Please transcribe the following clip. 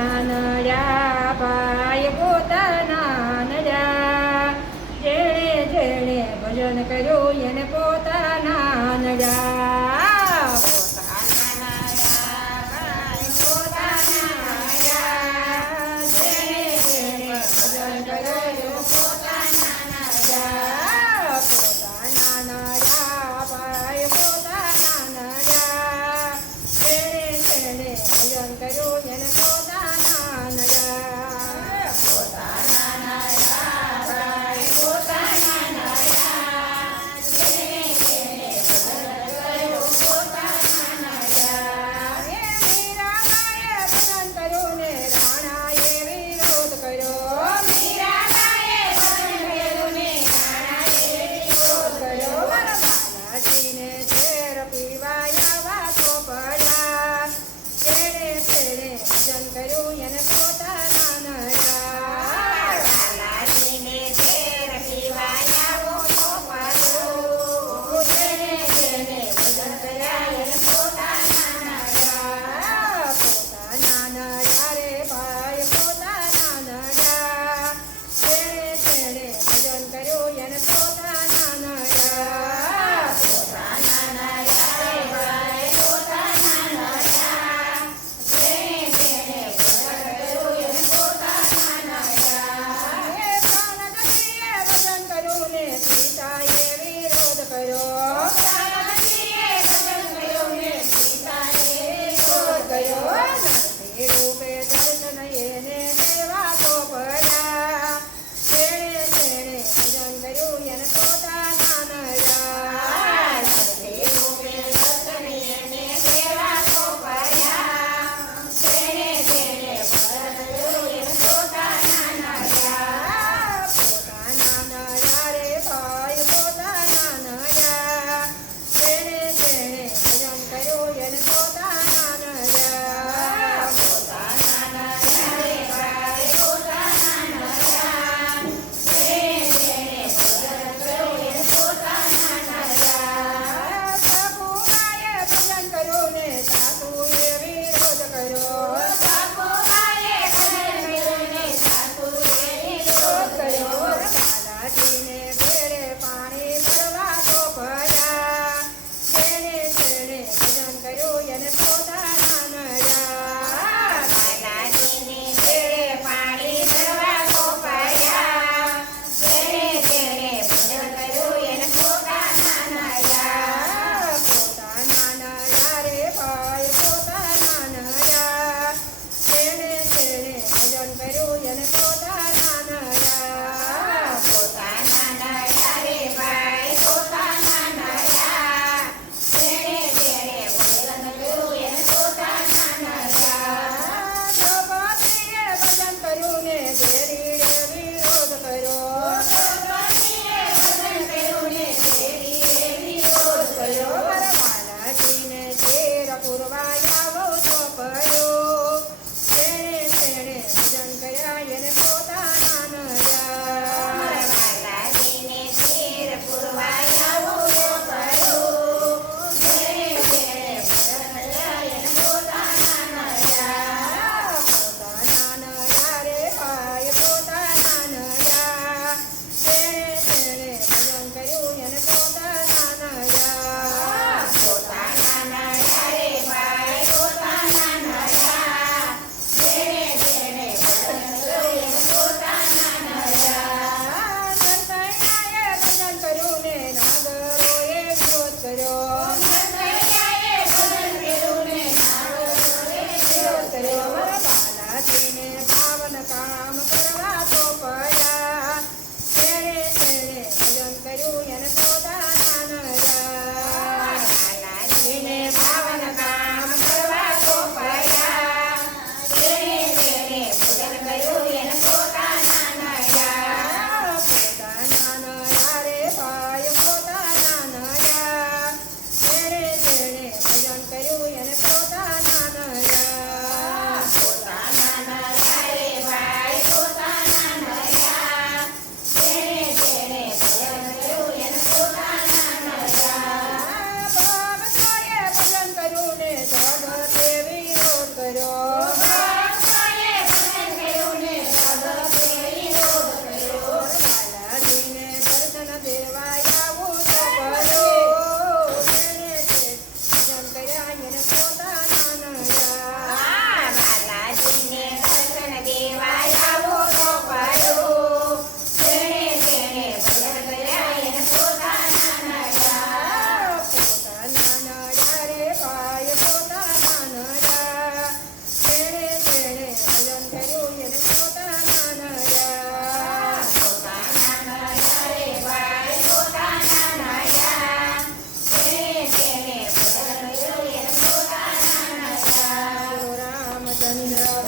નાનડા પાય પોતાના નડા જેણે જેણે ભજન કર્યું એને પોતાના નડા કર્યો. pero and now